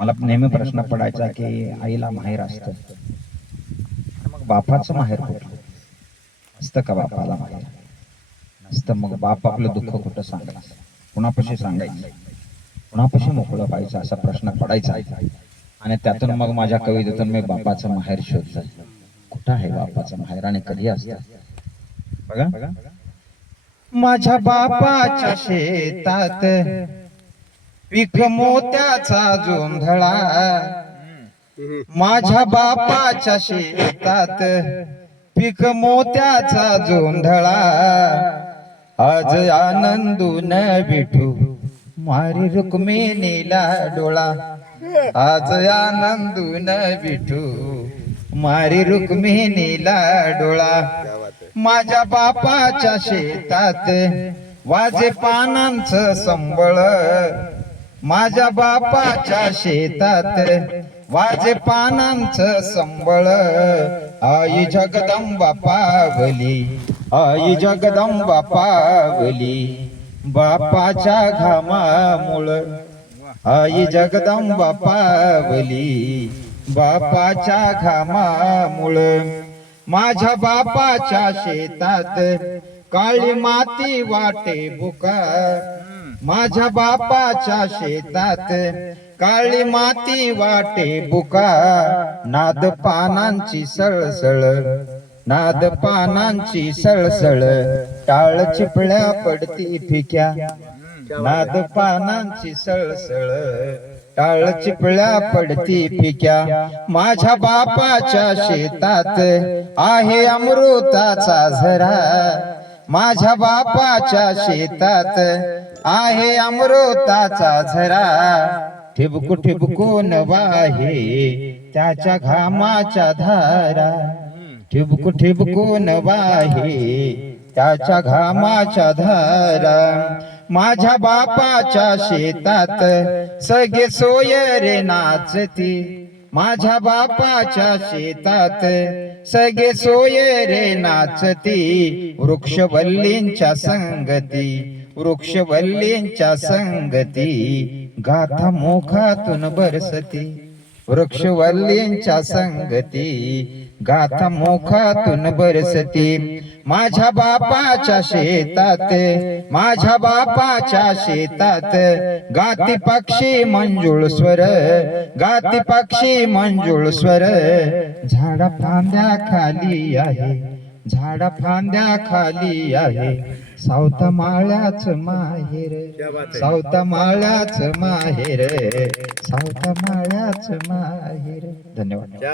मला नेहमी प्रश्न पडायचा की आईला माहेर असतं, मग बापाचं माहेर कुठलं असतं का? बापाला माहेर नसतं. मग बाप आपलं दुःख कुठं सांगायचं, कुणापाशी सांगायचं, कुणापाशी मोकळं व्हायचं असा प्रश्न पडायचा. आणि त्यातून मग माझ्या कवितेतून मी बापाचं माहेर शोधलं. कुठं आहे बापाचं माहेर आणि कधी असतं? बघा, माझ्या बापाच्या शेतात पीक मोत्याचा जोंधळा, माझ्या बापाच्या शेतात पीक मोत्याचा जोंधळा, आज आनंदून विठू मारी रुक्मिणीला डोळा, आज आनंदून विठू मारी रुक्मिणीला डोळा. माझ्या बापाच्या शेतात वाजे पानांचं संबळ, माझ्या बापाच्या शेतात वाजे पानांचं संबळ, आई जगदंबा पावली, आई जगदंबा पावली, बापाच्या घामामुळं, आई जगदंबा पावली, बापाच्या घामामुळं. माझ्या बापाच्या शेतात काळी माती वाटे बुका, माझ्या बापाच्या शेतात काळी माती वाटे बुका, नाद पानांची सळसळ, नाद पानांची सळसळ, टाळ चिपळ्या पडती फिक्या, नाद पानांची सळसळ, टाळ चिपळ्या पडती फिक्या. माझ्या बापाच्या शेतात आहे अमृताचा झरा, माझ्या बापाच्या शेतात आहे अमृताचा झरा, ठिबकू ठिबकून वाहे त्याच्या घामाच्या धारा, ठिबकू ठिबकून वाहे त्याच्या घामाच्या धारा. माझ्या बापाच्या शेतात सगळे सोयरे नाचती, माझ्या बापाच्या शेतात सगळे सोयरे नाचती, वृक्षवल्लींच्या संगती, वृक्षवल्लींच्या संगती, गाथा मुखातून बरसती, वृक्षवल्लींच्या संगती, गाथा मुखातून बरसती. माझ्या बापाच्या शेतात, माझ्या बापाच्या शेतात गाती पक्षी मंजुळ स्वर, गाती पक्षी मंजुळ स्वर, झाडा फांद्या खाली आहे, झाडा फांद्या खाली आहे, सावता माळ्याच माहेर, सावता माळ्याच माहेर, सावता माळ्याच माहेर. धन्यवाद.